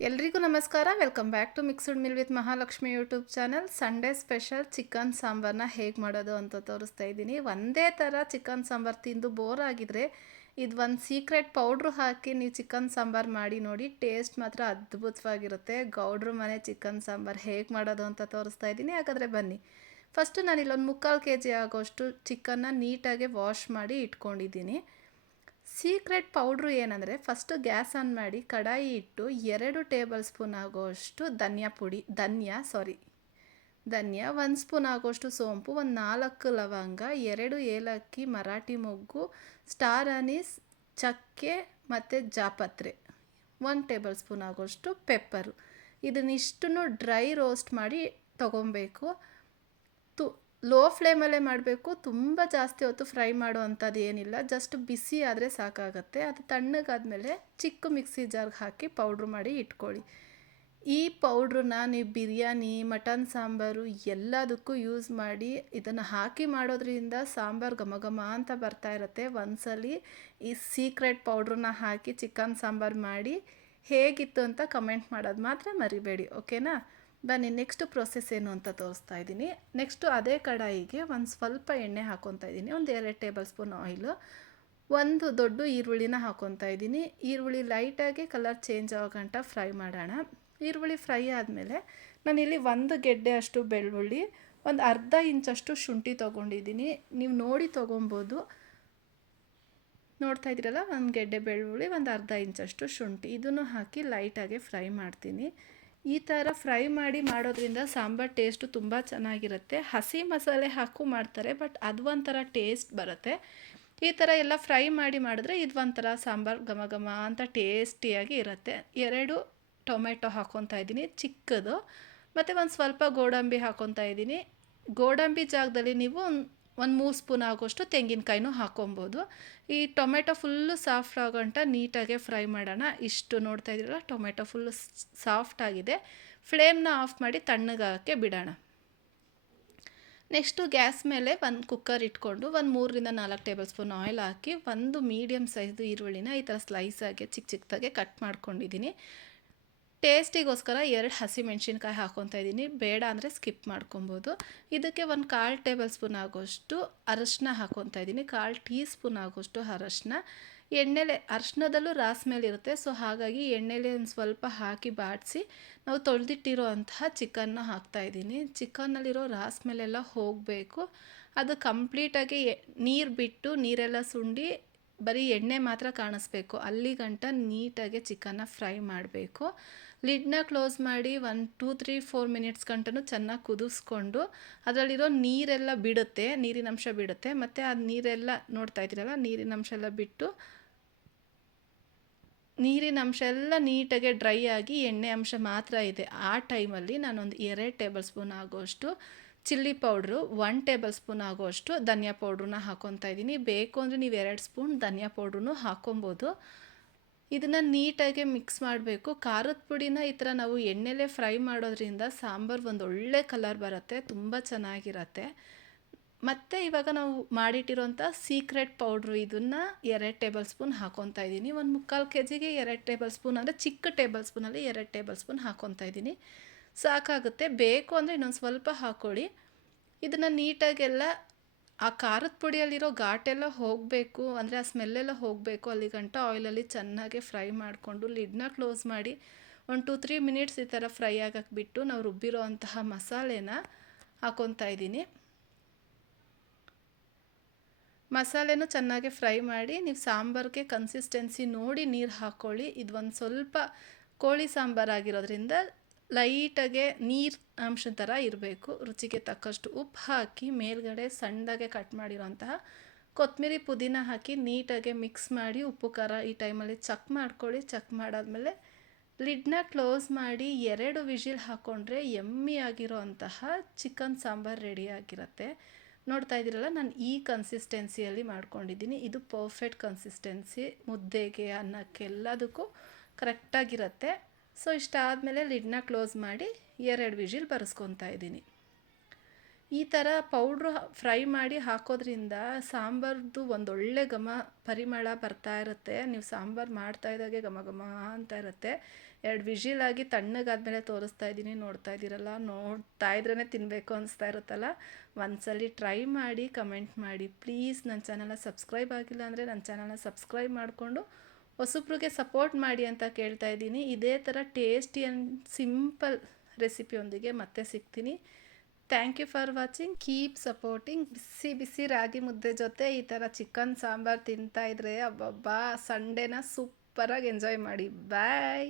ಎಲ್ರಿಗೂ ನಮಸ್ಕಾರ. Welcome back to mixed mill with Mahalakshmi YouTube channel Sunday special chicken ಸಾಂಬಾರನ್ನ ಹೇಗೆ ಮಾಡೋದು ಅಂತ ತೋರಿಸ್ತಾ ಇದ್ದೀನಿ. ಒಂದೇ ಥರ ಚಿಕನ್ ಸಾಂಬಾರು ತಿಂದು ಬೋರ್ ಆಗಿದ್ರೆ ಇದು ಒಂದು ಸೀಕ್ರೆಟ್ ಪೌಡ್ರು ಹಾಕಿ ನೀವು ಚಿಕನ್ ಸಾಂಬಾರು ಮಾಡಿ ನೋಡಿ ಟೇಸ್ಟ್ ಮಾತ್ರ ಅದ್ಭುತವಾಗಿರುತ್ತೆ. ಗೌಡ್ರು ಮನೆ ಚಿಕನ್ ಸಾಂಬಾರು ಹೇಗೆ ಮಾಡೋದು ಅಂತ ತೋರಿಸ್ತಾ ಇದ್ದೀನಿ. ಹಾಗಾದರೆ ಬನ್ನಿ. ಫಸ್ಟು ನಾನು ಇಲ್ಲೊಂದು ಮುಕ್ಕಾಲು ಕೆ ಜಿ ಆಗೋಷ್ಟು ಚಿಕನ್ನ ನೀಟಾಗಿ ವಾಶ್ ಮಾಡಿ ಇಟ್ಕೊಂಡಿದ್ದೀನಿ. ಸೀಕ್ರೆಟ್ ಪೌಡ್ರು ಏನಂದರೆ ಫಸ್ಟು ಗ್ಯಾಸ್ ಆನ್ ಮಾಡಿ ಕಡಾಯಿ ಇಟ್ಟು ಎರಡು ಟೇಬಲ್ ಸ್ಪೂನ್ ಆಗೋಷ್ಟು ಧನ್ಯಾ ಪುಡಿ, ಧನ್ಯ ಸಾರಿ ಧನ್ಯಾ, ಒಂದು ಸ್ಪೂನ್ ಆಗೋಷ್ಟು ಸೋಂಪು, ಒಂದು ನಾಲ್ಕು ಲವಂಗ, ಎರಡು ಏಲಕ್ಕಿ, ಮರಾಠಿ ಮೊಗ್ಗು, ಸ್ಟಾರ್ ಅನೀಸ್, ಚಕ್ಕೆ ಮತ್ತು ಜಾಪತ್ರೆ. ಒಂದು ಟೇಬಲ್ ಸ್ಪೂನ್ ಆಗೋಷ್ಟು ಪೆಪ್ಪರು. ಇದನ್ನಿಷ್ಟನ್ನು ಡ್ರೈ ರೋಸ್ಟ್ ಮಾಡಿ ತೊಗೊಬೇಕು ಲೋ ಫ್ಲೇಮಲ್ಲೇ ಮಾಡಬೇಕು, ತುಂಬ ಜಾಸ್ತಿ ಹೊತ್ತು ಫ್ರೈ ಮಾಡೋ ಅಂಥದ್ದು ಏನಿಲ್ಲ, ಜಸ್ಟ್ ಬಿಸಿ ಆದರೆ ಸಾಕಾಗತ್ತೆ. ಅದು ತಣ್ಣಗಾದ್ಮೇಲೆ ಚಿಕ್ಕ ಮಿಕ್ಸಿ ಜಾರ್ಗೆ ಹಾಕಿ ಪೌಡ್ರ್ ಮಾಡಿ ಇಟ್ಕೊಳ್ಳಿ. ಈ ಪೌಡ್ರನ್ನ ನೀವು ಬಿರಿಯಾನಿ, ಮಟನ್ ಸಾಂಬಾರು ಎಲ್ಲದಕ್ಕೂ ಯೂಸ್ ಮಾಡಿ, ಇದನ್ನು ಹಾಕಿ ಮಾಡೋದ್ರಿಂದ ಸಾಂಬಾರು ಘಮ ಘಮ ಅಂತ ಬರ್ತಾ ಇರುತ್ತೆ. ಒಂದ್ಸಲಿ ಈ ಸೀಕ್ರೆಟ್ ಪೌಡ್ರನ್ನ ಹಾಕಿ ಚಿಕನ್ ಸಾಂಬಾರು ಮಾಡಿ ಹೇಗಿತ್ತು ಅಂತ ಕಮೆಂಟ್ ಮಾಡೋದು ಮಾತ್ರ ಮರಿಬೇಡಿ, ಓಕೆನಾ? ಬನ್ನಿ ನೆಕ್ಸ್ಟ್ ಪ್ರೊಸೆಸ್ ಏನು ಅಂತ ತೋರಿಸ್ತಾ ಇದ್ದೀನಿ. ನೆಕ್ಸ್ಟು ಅದೇ ಕಡಾಯಿಗೆ ಒಂದು ಸ್ವಲ್ಪ ಎಣ್ಣೆ ಹಾಕ್ಕೊತಾ ಇದ್ದೀನಿ. ಒಂದು ಎರಡು ಟೇಬಲ್ ಸ್ಪೂನ್ ಆಯಿಲು ಒಂದು ದೊಡ್ಡ ಈರುಳ್ಳಿನ ಹಾಕ್ಕೊತಾ ಇದ್ದೀನಿ. ಈರುಳ್ಳಿ ಲೈಟಾಗಿ ಕಲರ್ ಚೇಂಜ್ ಆಗೋ ಗಂಟ ಫ್ರೈ ಮಾಡೋಣ. ಈರುಳ್ಳಿ ಫ್ರೈ ಆದಮೇಲೆ ನಾನಿಲ್ಲಿ ಒಂದು ಗೆಡ್ಡೆ ಅಷ್ಟು ಬೆಳ್ಳುಳ್ಳಿ, ಒಂದು ಅರ್ಧ ಇಂಚಷ್ಟು ಶುಂಠಿ ತೊಗೊಂಡಿದ್ದೀನಿ. ನೀವು ನೋಡಿ ತೊಗೊಬೋದು. ನೋಡ್ತಾ ಇದ್ದೀರಲ್ಲ, ಒಂದು ಗೆಡ್ಡೆ ಬೆಳ್ಳುಳ್ಳಿ, ಒಂದು ಅರ್ಧ ಇಂಚಷ್ಟು ಶುಂಠಿ, ಇದನ್ನು ಹಾಕಿ ಲೈಟಾಗಿ ಫ್ರೈ ಮಾಡ್ತೀನಿ. ಈ ಥರ ಫ್ರೈ ಮಾಡಿ ಮಾಡೋದ್ರಿಂದ ಸಾಂಬಾರು ಟೇಸ್ಟು ತುಂಬ ಚೆನ್ನಾಗಿರುತ್ತೆ. ಹಸಿ ಮಸಾಲೆ ಹಾಕು ಮಾಡ್ತಾರೆ, ಬಟ್ ಅದು ಒಂಥರ ಟೇಸ್ಟ್ ಬರುತ್ತೆ. ಈ ಥರ ಎಲ್ಲ ಫ್ರೈ ಮಾಡಿ ಮಾಡಿದ್ರೆ ಇದು ಒಂಥರ ಸಾಂಬಾರು ಘಮ ಘಮ ಅಂತ ಟೇಸ್ಟಿಯಾಗಿ ಇರುತ್ತೆ. ಎರಡು ಟೊಮೆಟೊ ಹಾಕ್ಕೊತಾ ಇದ್ದೀನಿ, ಚಿಕ್ಕದು. ಮತ್ತು ಒಂದು ಸ್ವಲ್ಪ ಗೋಡಂಬಿ ಹಾಕ್ಕೊತಾ ಇದ್ದೀನಿ. ಗೋಡಂಬಿ ಜಾಗದಲ್ಲಿ ನೀವು ಒಂದು ಮೂರು ಸ್ಪೂನ್ ಆಗೋಷ್ಟು ತೆಂಗಿನಕಾಯಿನೂ ಹಾಕೊಬೋದು. ಈ ಟೊಮೆಟೊ ಫುಲ್ಲು ಸಾಫ್ಟ್ ಆಗೋಂಟ ನೀಟಾಗೆ ಫ್ರೈ ಮಾಡೋಣ. ಇಷ್ಟು ನೋಡ್ತಾ ಇದ್ದೀರಲ್ಲ, ಟೊಮೆಟೊ ಫುಲ್ಲು ಸಾಫ್ಟ್ ಆಗಿದೆ. ಫ್ಲೇಮ್ನ ಆಫ್ ಮಾಡಿ ತಣ್ಣಗಾಗಕ್ಕೆ ಬಿಡೋಣ. ನೆಕ್ಸ್ಟು ಗ್ಯಾಸ್ ಮೇಲೆ ಒಂದು ಕುಕ್ಕರ್ ಇಟ್ಕೊಂಡು ಒಂದು ಮೂರರಿಂದ ನಾಲ್ಕು ಟೇಬಲ್ ಸ್ಪೂನ್ ಆಯಿಲ್ ಹಾಕಿ ಒಂದು ಮೀಡಿಯಮ್ ಸೈಜ್ದು ಈರುಳ್ಳಿನ ಈ ಥರ ಸ್ಲೈಸಾಗಿ ಚಿಕ್ಕ ಚಿಕ್ಕದಾಗೆ ಕಟ್ ಮಾಡ್ಕೊಂಡಿದ್ದೀನಿ. ಟೇಸ್ಟಿಗೋಸ್ಕರ ಎರಡು ಹಸಿಮೆಣ್ಸಿನ್ಕಾಯಿ ಹಾಕ್ಕೊತಾ ಇದ್ದೀನಿ. ಬೇಡ ಅಂದರೆ ಸ್ಕಿಪ್ ಮಾಡ್ಕೊಬೋದು. ಇದಕ್ಕೆ ಒಂದು ಕಾಲು ಟೇಬಲ್ ಸ್ಪೂನ್ ಆಗೋಷ್ಟು ಅರಶಿನ ಹಾಕ್ಕೊತಾ ಇದ್ದೀನಿ. ಕಾಲು ಟೀ ಸ್ಪೂನ್ ಆಗೋಷ್ಟು ಅರಶಿನ. ಎಣ್ಣೆಲೆ, ಅರ್ಶಿನದಲ್ಲೂ ರಾಸ್ ಮೇಲೆ ಇರುತ್ತೆ. ಸೊ, ಹಾಗಾಗಿ ಎಣ್ಣೆಲೆ ಒಂದು ಸ್ವಲ್ಪ ಹಾಕಿ ಬಾಡಿಸಿ ನಾವು ತೊಳೆದಿಟ್ಟಿರೋ ಅಂತಹ ಚಿಕನ್ನ ಹಾಕ್ತಾಯಿದ್ದೀನಿ ಚಿಕನ್ನಲ್ಲಿರೋ ರಾಸ್ ಮೇಲೆಲ್ಲ ಹೋಗಬೇಕು. ಅದು ಕಂಪ್ಲೀಟಾಗಿ ನೀರು ಬಿಟ್ಟು ನೀರೆಲ್ಲ ಸುಂಡಿ ಬರೀ ಎಣ್ಣೆ ಮಾತ್ರ ಕಾಣಿಸ್ಬೇಕು. ಅಲ್ಲಿ ಗಂಟ ನೀಟಾಗಿ ಚಿಕನ್ನ ಫ್ರೈ ಮಾಡಬೇಕು. ಲಿಡ್ನ ಕ್ಲೋಸ್ ಮಾಡಿ one, two, three, four minutes ಗಂಟನೂ ಚೆನ್ನಾಗಿ ಕುದಿಸ್ಕೊಂಡು ಅದರಲ್ಲಿರೋ ನೀರೆಲ್ಲ ಬಿಡುತ್ತೆ ನೀರಿನಂಶ ಬಿಡುತ್ತೆ. ಮತ್ತು ಆ ನೀರೆಲ್ಲ ನೋಡ್ತಾ ಇದ್ದೀರಲ್ಲ ನೀರಿನಂಶ ಎಲ್ಲ ಬಿಟ್ಟು ನೀರಿನ ಅಂಶ ಎಲ್ಲ ನೀಟಾಗೆ ಡ್ರೈ ಆಗಿ ಎಣ್ಣೆ ಅಂಶ ಮಾತ್ರ ಇದೆ. ಆ ಟೈಮಲ್ಲಿ ನಾನೊಂದು ಎರಡು ಟೇಬಲ್ ಸ್ಪೂನ್ ಆಗೋಷ್ಟು chilli powder, one tablespoon ಆಗೋಷ್ಟು ಧನಿಯಾ ಪೌಡ್ರನ್ನ ಹಾಕ್ಕೊತಾ ಇದ್ದೀನಿ. ಬೇಕು ಅಂದರೆ ನೀವು ಎರಡು ಸ್ಪೂನ್ ಧನಿಯಾ ಪೌಡ್ರೂ ಹಾಕ್ಕೊಬೋದು ಇದನ್ನು ನೀಟಾಗಿ ಮಿಕ್ಸ್ ಮಾಡಬೇಕು. ಖಾರದ ಪುಡಿನ ಈ ಥರ ನಾವು ಎಣ್ಣೆಲೇ ಫ್ರೈ ಮಾಡೋದ್ರಿಂದ ಸಾಂಬಾರು ಒಂದು ಒಳ್ಳೆ ಕಲರ್ ಬರುತ್ತೆ, ತುಂಬ ಚೆನ್ನಾಗಿರತ್ತೆ. ಮತ್ತು ಇವಾಗ ನಾವು ಮಾಡಿಟ್ಟಿರೋಂಥ ಸೀಕ್ರೆಟ್ ಪೌಡ್ರು ಇದನ್ನು ಎರಡು ಟೇಬಲ್ ಸ್ಪೂನ್ ಹಾಕ್ಕೊತಾ ಇದ್ದೀನಿ. ಒಂದು ಮುಕ್ಕಾಲು ಕೆ ಜಿಗೆ ಎರಡು ಟೇಬಲ್ ಸ್ಪೂನ್ ಅಂದರೆ ಚಿಕ್ಕ ಟೇಬಲ್ ಸ್ಪೂನಲ್ಲಿ ಎರಡು ಟೇಬಲ್ ಸ್ಪೂನ್ ಹಾಕ್ಕೊತಾ ಇದ್ದೀನಿ. ಸಾಕಾಗುತ್ತೆ. ಬೇಕು ಅಂದರೆ ಇನ್ನೊಂದು ಸ್ವಲ್ಪ ಹಾಕ್ಕೊಳ್ಳಿ ಇದನ್ನು ನೀಟಾಗೆಲ್ಲ ಆ ಖಾರದ ಪುಡಿಯಲ್ಲಿರೋ ಘಾಟೆಲ್ಲ ಹೋಗಬೇಕು, ಅಂದರೆ ಆ ಸ್ಮೆಲ್ಲೆಲ್ಲ ಹೋಗಬೇಕು, ಅಲ್ಲಿ ಗಂಟ ಆಯಿಲಲ್ಲಿ ಚೆನ್ನಾಗಿ ಫ್ರೈ ಮಾಡಿಕೊಂಡು ಲಿಡ್ನ ಕ್ಲೋಸ್ ಮಾಡಿ ಒಂದು ಟು ತ್ರೀ ಮಿನಿಟ್ಸ್ ಈ ಥರ ಫ್ರೈ ಆಗಕ್ಕೆ ಬಿಟ್ಟು ನಾವು ರುಬ್ಬಿರೋ ಅಂತಹ ಮಸಾಲೆನ ಹಾಕ್ಕೊತಾ ಇದ್ದೀನಿ. ಮಸಾಲೆನೂ ಚೆನ್ನಾಗಿ ಫ್ರೈ ಮಾಡಿ ನೀವು ಸಾಂಬಾರಿಗೆ ಕನ್ಸಿಸ್ಟೆನ್ಸಿ ನೋಡಿ ನೀರು ಹಾಕ್ಕೊಳ್ಳಿ ಇದು ಒಂದು ಸ್ವಲ್ಪ ಕೋಳಿ ಸಾಂಬಾರು ಆಗಿರೋದ್ರಿಂದ ಲೈಟಾಗೆ ನೀರು ಅಂಶ ಥರ ಇರಬೇಕು. ರುಚಿಗೆ ತಕ್ಕಷ್ಟು ಉಪ್ಪು ಹಾಕಿ ಮೇಲ್ಗಡೆ ಸಣ್ಣದಾಗೆ ಕಟ್ ಮಾಡಿರೋಂತಹ ಕೊತ್ತಂಬರಿ ಪುದೀನ ಹಾಕಿ ನೀಟಾಗೆ ಮಿಕ್ಸ್ ಮಾಡಿ ಉಪ್ಪು, ಖಾರ ಈ ಟೈಮಲ್ಲಿ ಚಕ್ ಮಾಡ್ಕೊಳ್ಳಿ. ಚಕ್ ಮಾಡಾದಮೇಲೆ ಲಿಡ್ನ ಕ್ಲೋಸ್ ಮಾಡಿ ಎರಡು ವಿಷಿಲ್ ಹಾಕ್ಕೊಂಡ್ರೆ ಎಮ್ಮಿ ಆಗಿರೋ ಅಂತಹ ಚಿಕನ್ ಸಾಂಬಾರು ರೆಡಿಯಾಗಿರುತ್ತೆ ನೋಡ್ತಾ ಇದ್ದೀರಲ್ಲ, ನಾನು ಈ ಕನ್ಸಿಸ್ಟೆನ್ಸಿಯಲ್ಲಿ ಮಾಡ್ಕೊಂಡಿದ್ದೀನಿ. ಇದು ಪರ್ಫೆಕ್ಟ್ ಕನ್ಸಿಸ್ಟೆನ್ಸಿ ಮುದ್ದೆಗೆ ಅನ್ನಕ್ಕೆಲ್ಲದಕ್ಕೂ ಕರೆಕ್ಟಾಗಿರುತ್ತೆ ಸೊ ಇಷ್ಟ ಆದಮೇಲೆ ಲಿಡ್ನ ಕ್ಲೋಸ್ ಮಾಡಿ ಎರಡು ವಿಜಿಲ್ ಬರೆಸ್ಕೊತಾ ಇದ್ದೀನಿ. ಈ ಥರ ಪೌಡ್ರು ಫ್ರೈ ಮಾಡಿ ಹಾಕೋದ್ರಿಂದ ಸಾಂಬಾರ್ದು ಒಂದೊಳ್ಳೆ ಘಮ ಪರಿಮಳ ಬರ್ತಾ ಇರುತ್ತೆ. ನೀವು ಸಾಂಬಾರು ಮಾಡ್ತಾ ಇದ್ದಾಗೆ ಘಮ ಘಮ ಅಂತ ಇರುತ್ತೆ. ಎರಡು ವಿಜಿಲಾಗಿ ತಣ್ಣಗಾದ್ಮೇಲೆ ತೋರಿಸ್ತಾ ಇದ್ದೀನಿ. ನೋಡ್ತಾ ಇದ್ದೀರಲ್ಲ, ನೋಡ್ತಾ ಇದ್ರೇ ತಿನ್ನಬೇಕು ಅನಿಸ್ತಾ ಇರುತ್ತಲ್ಲ? ಒಂದ್ಸಲಿ ಟ್ರೈ ಮಾಡಿ ಕಮೆಂಟ್ ಮಾಡಿ ಪ್ಲೀಸ್ ನನ್ನ ಚಾನಲ್ನ ಸಬ್ಸ್ಕ್ರೈಬ್ ಆಗಿಲ್ಲ ಅಂದರೆ ನನ್ನ ಚಾನಲ್ನ ಸಬ್ಸ್ಕ್ರೈಬ್ ಮಾಡಿಕೊಂಡು ಹೊಸಬ್ರಿಗೆ ಸಪೋರ್ಟ್ ಮಾಡಿ ಅಂತ ಕೇಳ್ತಾ ಇದ್ದೀನಿ. ಇದೇ ಥರ ಟೇಸ್ಟಿ ಆ್ಯಂಡ್ ಸಿಂಪಲ್ ರೆಸಿಪಿಯೊಂದಿಗೆ ಮತ್ತೆ ಸಿಗ್ತೀನಿ. Thank you for watching keep supporting ಬಿಸಿ ಬಿಸಿ ರಾಗಿ ಮುದ್ದೆ ಜೊತೆ ಈ ಥರ ಚಿಕನ್ ಸಾಂಬಾರು ತಿಂತಾ ಇದ್ರೆ ಅಬ್ಬಬ್ಬಾ ಸಂಡೇನ ಸೂಪರಾಗಿ ಎಂಜಾಯ್ ಮಾಡಿ. ಬಾಯ್